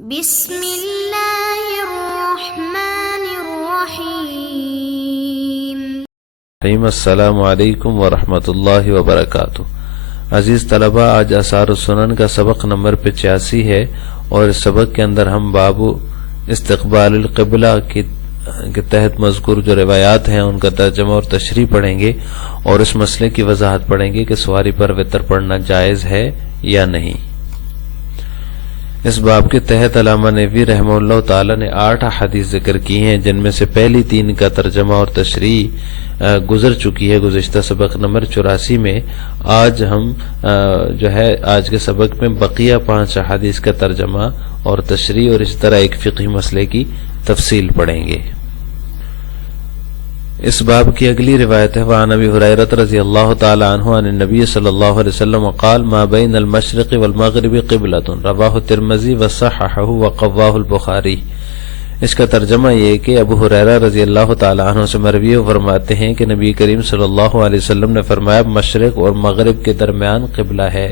بسم اللہ الرحمن الرحیم۔ السلام علیکم ورحمۃ اللہ وبرکاتہ۔ عزیز طلبہ، آج آثار السنن کا سبق نمبر 85 ہے، اور اس سبق کے اندر ہم باب استقبال القبلہ کے تحت مذکور جو روایات ہیں ان کا ترجمہ اور تشریح پڑھیں گے، اور اس مسئلے کی وضاحت پڑھیں گے کہ سواری پر وتر پڑھنا جائز ہے یا نہیں۔ اس باب کے تحت علامہ نووی رحمہ اللہ تعالی نے 8 احادیث ذکر کی ہیں، جن میں سے پہلی 3 کا ترجمہ اور تشریح گزر چکی ہے گزشتہ سبق نمبر 84 میں۔ آج ہم آج کے سبق میں بقیہ 5 احادیث کا ترجمہ اور تشریح اور اس طرح ایک فقہی مسئلے کی تفصیل پڑھیں گے۔ اس باب کی اگلی روایت ہے، وعن ابی ہریرہ رضی اللہ تعالی عنہ عن النبی صلی اللہ علیہ وسلم قال ما بین المشرق والمغرب قبلۃ، رواہ الترمذی وصححہ وقواہ البخاری۔ اس کا ترجمہ یہ ہے کہ ابو ہریرہ رضی اللہ تعالی عنہ سے مروی فرماتے ہیں کہ نبی کریم صلی اللہ علیہ وسلم نے فرمایا مشرق اور مغرب کے درمیان قبلہ ہے۔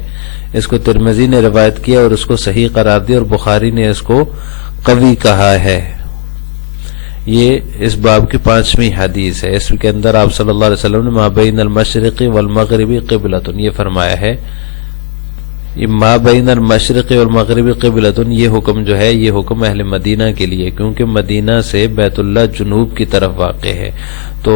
اس کو ترمذی نے روایت کیا اور اس کو صحیح قرار دیا، اور بخاری نے اس کو قوی کہا ہے۔ یہ اس باب کی 5ویں حدیث ہے۔ اس کے اندر آپ صلی اللہ علیہ وسلم نے ما بین المشرق والمغرب قبلۃ یہ فرمایا ہے۔ یہ ما بین المشرق والمغرب قبلۃ یہ حکم جو ہے، یہ حکم اہل مدینہ کے لیے، کیونکہ مدینہ سے بیت اللہ جنوب کی طرف واقع ہے، تو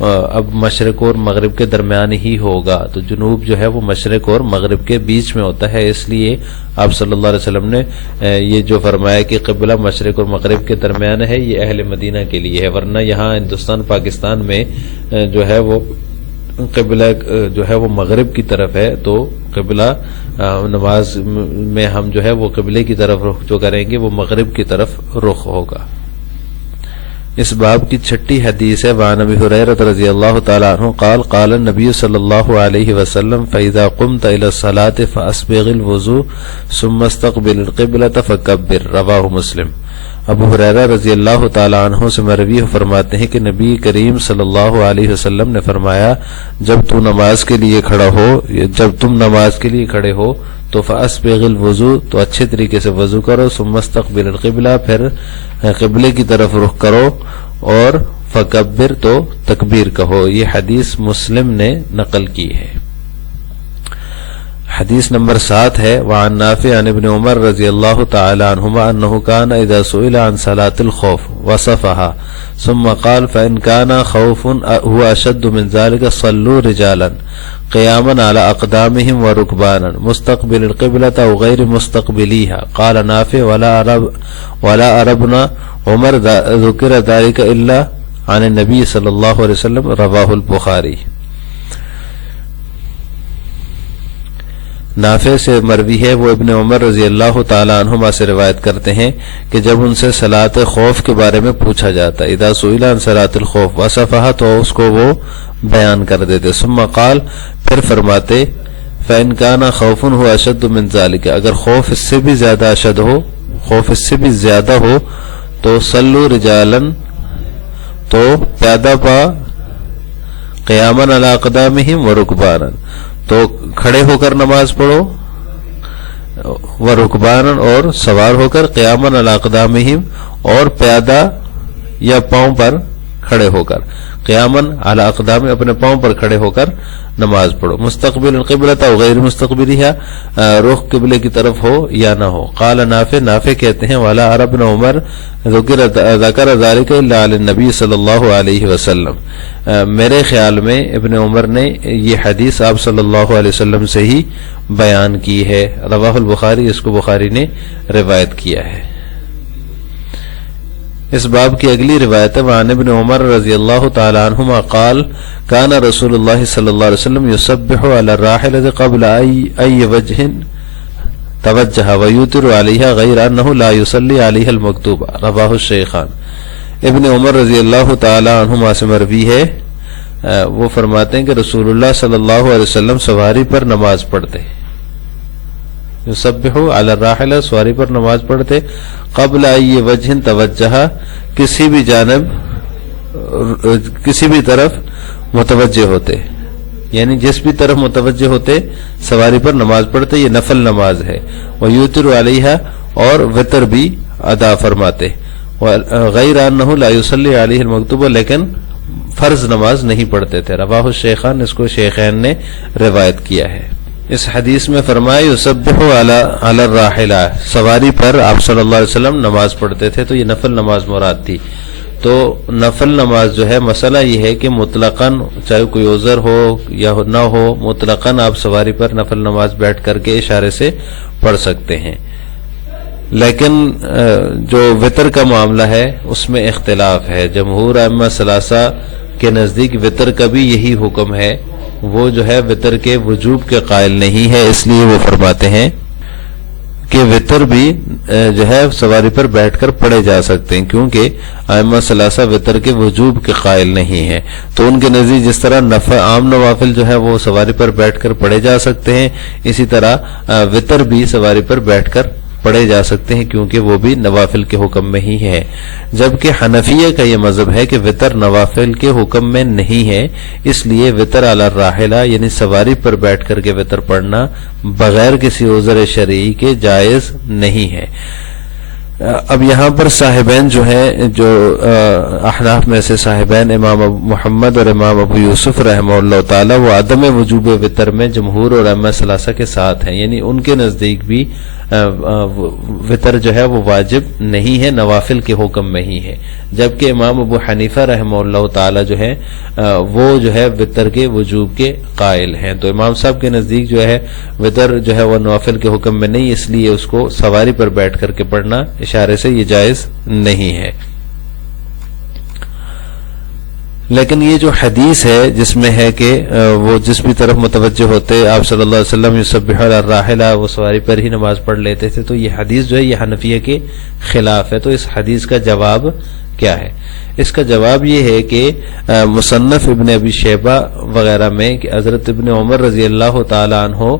اب مشرق اور مغرب کے درمیان ہی ہوگا، تو جنوب جو ہے وہ مشرق اور مغرب کے بیچ میں ہوتا ہے۔ اس لیے آپ صلی اللہ علیہ وسلم نے یہ جو فرمایا کہ قبلہ مشرق اور مغرب کے درمیان ہے، یہ اہل مدینہ کے لیے ہے، ورنہ یہاں ہندوستان پاکستان میں جو ہے وہ قبلہ جو ہے وہ مغرب کی طرف ہے، تو قبلہ نماز میں ہم جو ہے وہ قبلے کی طرف رخ جو کریں گے وہ مغرب کی طرف رخ ہوگا۔ اس باب کی 6ٹھی حدیث ہے، وعن ابی ہریرہ رضی اللہ تعالی عنہ قال قال النبی صلی اللہ علیہ وسلم فاذا قمت الى الصلاة فاسبغ الوضوء ثم استقبل القبلة فکبر، رواہ مسلم۔ ابو ہریرہ رضی اللہ تعالی عنہ سے مروی فرماتے ہیں کہ نبی کریم صلی اللہ علیہ وسلم نے فرمایا جب تم نماز کے لیے کھڑے ہو تو فاسبغ الوضوء، تو اچھے طریقے سے وضو کرو، ثم استقبل القبلہ، پھر قبلے کی طرف رخ کرو، اور فکبر، تو تکبیر کہو۔ یہ حدیث مسلم نے نقل کی ہے۔ حدیث نمبر 7 ہے، وعن نافع عن ابن عمر رضی اللہ تعالی عنہما انہ کان اذا سئل عن صلاة الخوف وصفها ثم قال فإن كان خوف هو اشد من ذلك صلوا رجالا قیاما على اقدامهم وركبانا مستقبل القبلة او غیر مستقبلیها۔ قال نافع ولا عربنا عمر ذکر ذلك الا عن النبی صلی اللہ علیہ وسلم، رواہ البخاری۔ نافع سے مروی ہے، وہ ابن عمر رضی اللہ تعالی عنہما سے روایت کرتے ہیں کہ جب ان سے صلاۃ خوف کے بارے میں پوچھا جاتا، اذا سئل عن صلاۃ الخوف وصفها، تو اس کو وہ بیان کر دیتے، ثم قال، پھر فرماتے فإن كان خوف هو اشد من ذلك، اگر خوف اس سے بھی زیادہ ہو تو صلوا رجالا، تو پیادہ پا، قیاما علی اقدامہم ورکبانا، تو کھڑے ہو کر نماز پڑھو، ورکبانا، اور سوار ہو کر، قیاما علی اقدامہم، اور پیادہ یا پاؤں پر کھڑے ہو کر، قیامن علی اقدام، اپنے پاؤں پر کھڑے ہو کر نماز پڑھو، مستقبل القبلۃ او غیر مستقبلیہا، رخ قبلے کی طرف ہو یا نہ ہو۔ قال نافع کہتے ہیں ولا عربنا عمر ذکر ذلک الا علی النبی صلی اللہ علیہ وسلم، میرے خیال میں ابن عمر نے یہ حدیث آپ صلی اللہ علیہ وسلم سے ہی بیان کی ہے، رواہ البخاری، اس کو بخاری نے روایت کیا ہے۔ اس باب کی اگلی روایت ہے، وعن ابن عمر رضی اللہ تعالی عنہما قال کان رسول اللہ صلی اللہ علیہ وسلم یسبح علی الراحلۃ قبل ای وجہ توجہ ویوتر علیہا غیر انہ لا یصلی علیہا المکتوبہ، رواہ الشیخان۔ ابن عمر رضی اللہ تعالی عنہما سے مروی ہے، وہ فرماتے ہیں کہ رسول اللہ صلی اللہ علیہ وسلم سواری پر نماز پڑھتے، یسبح علی الراحلہ، سواری پر نماز پڑھتے، قبل ای وجہ توجہ، کسی بھی جانب، کسی بھی طرف متوجہ ہوتے، یعنی جس بھی طرف متوجہ ہوتے سواری پر نماز پڑھتے، یہ نفل نماز ہے۔ ویوتر علیہا، اور وطر بھی ادا فرماتے، غیر انہ لا یصلی علیہ المکتوبہ، لیکن فرض نماز نہیں پڑھتے تھے۔ رواہ الشیخان، اس کو شیخین نے روایت کیا ہے۔ اس حدیث میں فرمایا یسبح علی الراحلہ، سواری پر آپ صلی اللہ علیہ وسلم نماز پڑھتے تھے، تو یہ نفل نماز مراد تھی۔ تو نفل نماز جو ہے، مسئلہ یہ ہے کہ مطلقاً چاہے کوئی عذر ہو یا نہ ہو، مطلقاً آپ سواری پر نفل نماز بیٹھ کر کے اشارے سے پڑھ سکتے ہیں، لیکن جو وطر کا معاملہ ہے اس میں اختلاف ہے۔ جمہور ائمہ ثلاثہ کے نزدیک وطر کا بھی یہی حکم ہے، وہ جو ہے وطر کے وجوب کے قائل نہیں ہے، اس لیے وہ فرماتے ہیں کہ وطر بھی جو ہے سواری پر بیٹھ کر پڑھے جا سکتے ہیں، کیونکہ ائمہ ثلاثہ وطر کے وجوب کے قائل نہیں ہیں۔ تو ان کے نزدیک جس طرح عام نوافل جو ہے وہ سواری پر بیٹھ کر پڑھے جا سکتے ہیں، اسی طرح وطر بھی سواری پر بیٹھ کر پڑھے جا سکتے ہیں، کیونکہ وہ بھی نوافل کے حکم میں ہی ہے۔ جبکہ حنفیہ کا یہ مذہب ہے کہ وطر نوافل کے حکم میں نہیں ہے، اس لیے وطر علی الراحلہ یعنی سواری پر بیٹھ کر کے وطر پڑھنا بغیر کسی عذر شرعی کے جائز نہیں ہے۔ اب یہاں پر صاحبین جو ہیں، جو احناف میں سے صاحبین امام ابو محمد اور امام ابو یوسف رحمہ اللہ تعالی، وہ عدم وجوب وطر میں جمہور اور ائمہ ثلاثہ کے ساتھ ہیں، یعنی ان کے نزدیک بھی وطر جو ہے وہ واجب نہیں ہے، نوافل کے حکم میں ہی ہے۔ جبکہ امام ابو حنیفہ رحمہ اللہ تعالی جو ہے وہ جو ہے وطر کے وجوب کے قائل ہیں۔ تو امام صاحب کے نزدیک جو ہے وطر جو ہے وہ نوافل کے حکم میں نہیں، اس لیے اس کو سواری پر بیٹھ کر کے پڑھنا اشارے سے یہ جائز نہیں ہے۔ لیکن یہ جو حدیث ہے جس میں ہے کہ وہ جس بھی طرف متوجہ ہوتے آپ صلی اللہ علیہ وسلم یسبح علی الراحلہ، وہ سواری پر ہی نماز پڑھ لیتے تھے، تو یہ حدیث جو ہے یہ حنفیہ کے خلاف ہے۔ تو اس حدیث کا جواب کیا ہے؟ اس کا جواب یہ ہے کہ مصنف ابن ابی شیبہ وغیرہ میں کہ حضرت ابن عمر رضی اللہ تعالی عنہ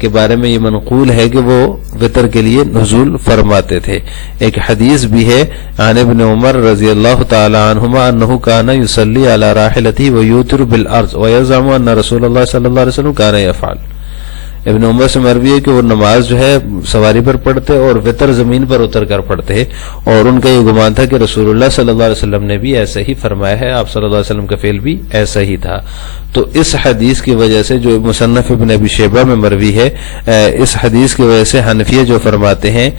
کے بارے میں یہ منقول ہے کہ وہ وطر کے لیے نزول فرماتے تھے۔ ایک حدیث بھی ہے عن ابن عمر رضی اللہ تعالی عنہما انہ کان یصلی علی راحلتہ ویوتر بالارض ویزعم ان رسول اللہ صلی اللہ علیہ وسلم کان یفعل۔ ابن عمر سے مروی ہے کہ وہ نماز جو ہے سواری پر پڑھتے اور وطر زمین پر اتر کر پڑھتے، اور ان کا یہ گمان تھا کہ رسول اللہ صلی اللہ علیہ وسلم نے بھی ایسا ہی فرمایا ہے، آپ صلی اللہ علیہ وسلم کا فعل بھی ایسا ہی تھا۔ تو اس حدیث کی وجہ سے جو مصنف ابن ابی شیبہ میں مروی ہے، اس حدیث کی وجہ سے حنفیہ جو فرماتے ہیں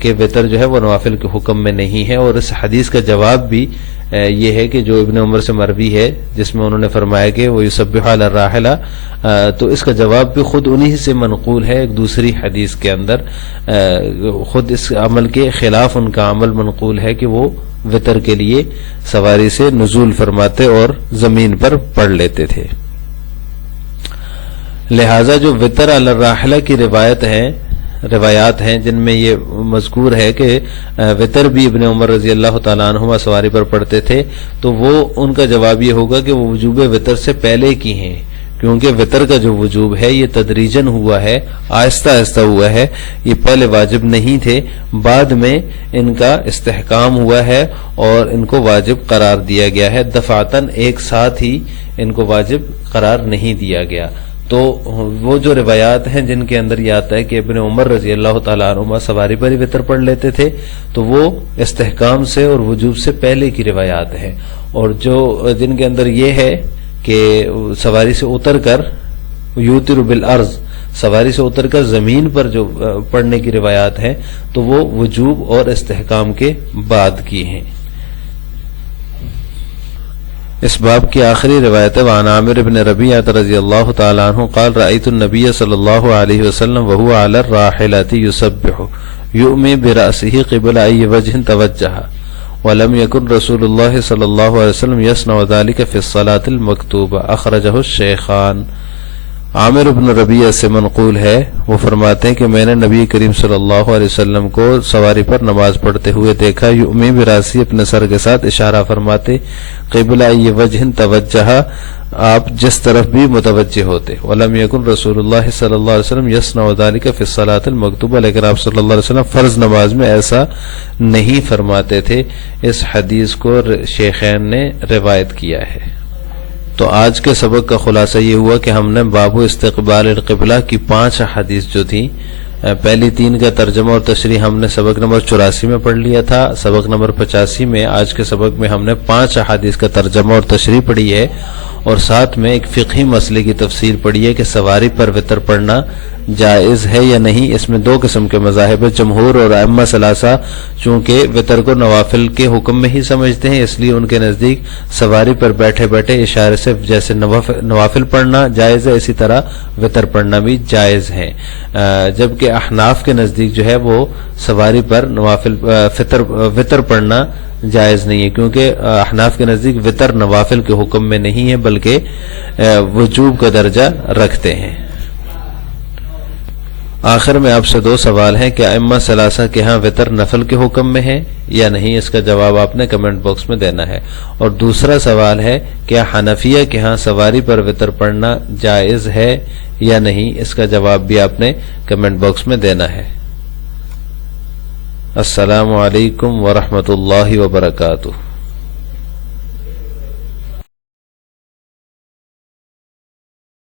کہ وطر جو ہے وہ نوافل کے حکم میں نہیں ہے، اور اس حدیث کا جواب بھی یہ ہے کہ جو ابن عمر سے مروی ہے جس میں انہوں نے فرمایا کہ وہ یسبح علی الراحلہ، تو اس کا جواب بھی خود انہی سے منقول ہے ایک دوسری حدیث کے اندر، خود اس عمل کے خلاف ان کا عمل منقول ہے کہ وہ وطر کے لیے سواری سے نزول فرماتے اور زمین پر پڑھ لیتے تھے۔ لہذا جو وطر علی الراحلہ کی روایات ہیں جن میں یہ مذکور ہے کہ وطر بھی ابن عمر رضی اللہ تعالیٰ عنہما سواری پر پڑھتے تھے، تو وہ ان کا جواب یہ ہوگا کہ وہ وجوب وطر سے پہلے کی ہیں، کیونکہ وطر کا جو وجوب ہے یہ تدریجن ہوا ہے، آہستہ آہستہ ہوا ہے، یہ پہلے واجب نہیں تھے، بعد میں ان کا استحکام ہوا ہے اور ان کو واجب قرار دیا گیا ہے، دفعتاً ایک ساتھ ہی ان کو واجب قرار نہیں دیا گیا۔ تو وہ جو روایات ہیں جن کے اندر یہ آتا ہے کہ ابن عمر رضی اللہ تعالیٰ عنہما سواری پر ہی وطر پڑھ لیتے تھے، تو وہ استحکام سے اور وجوب سے پہلے کی روایات ہیں، اور جو جن کے اندر یہ ہے کہ سواری سے اتر کر یوتر بالارض، سواری سے اتر کر زمین پر جو پڑھنے کی روایات ہیں تو وہ وجوب اور استحکام کے بعد کی ہیں۔ اس باب کی آخری روایت ہے وعن عامر بن ربیعہ رضی اللہ تعالی عنہ قال رأیت النبی صلی اللہ علیہ وسلم وهو علی الراحلۃ یسبح یؤمی برأسه قبل ای وجہ توجہ ولم يكن رسول اللہ صلی اللہ علیہ وسلم یصنع ذلك فی الصلاة المکتوبہ اخرجہ الشیخان۔ عامر بن ربیعہ سے منقول ہے، وہ فرماتے ہیں کہ میں نے نبی کریم صلی اللہ علیہ وسلم کو سواری پر نماز پڑھتے ہوئے دیکھا، یؤمی براسی اپنے سر کے ساتھ اشارہ فرماتے، قبلہ ای وجہ توجہ، آپ جس طرف بھی متوجہ ہوتے، ولم یکن رسول اللہ صلی اللہ علیہ وسلم یصنع ذلك فی الصلاة المکتوبہ، لیکن آپ صلی اللہ علیہ وسلم فرض نماز میں ایسا نہیں فرماتے تھے۔ اس حدیث کو شیخین نے روایت کیا ہے۔ تو آج کے سبق کا خلاصہ یہ ہوا کہ ہم نے باب استقبال القبلہ کی 5 حدیث جو تھی پہلی 3 کا ترجمہ اور تشریح ہم نے سبق نمبر 84 میں پڑھ لیا تھا. سبق نمبر 85 میں آج کے سبق میں ہم نے 5 احادیث کا ترجمہ اور تشریح پڑھی ہے اور ساتھ میں ایک فقہی مسئلے کی تفسیر پڑھی ہے کہ سواری پر وطر پڑھنا جائز ہے یا نہیں. اس میں 2 قسم کے مذاہب ہیں. جمہور اور ائمہ ثلاثہ چونکہ وطر کو نوافل کے حکم میں ہی سمجھتے ہیں، اس لیے ان کے نزدیک سواری پر بیٹھے بیٹھے اشارے سے جیسے نوافل پڑھنا جائز ہے، اسی طرح وطر پڑھنا بھی جائز ہے. جبکہ احناف کے نزدیک جو ہے وہ سواری پر وطر پڑھنا جائز نہیں ہے، کیونکہ احناف کے نزدیک وطر نوافل کے حکم میں نہیں ہے بلکہ وجوب کا درجہ رکھتے ہیں. آخر میں آپ سے 2 سوال ہیں کہ ائمہ ثلاثہ کے ہاں وطر نفل کے حکم میں ہے یا نہیں، اس کا جواب آپ نے کمنٹ باکس میں دینا ہے. اور دوسرا سوال ہے کیا حنفیہ کے ہاں سواری پر وطر پڑھنا جائز ہے یا نہیں، اس کا جواب بھی آپ نے کمنٹ باکس میں دینا ہے. السلام علیکم ورحمۃ اللہ وبرکاتہ.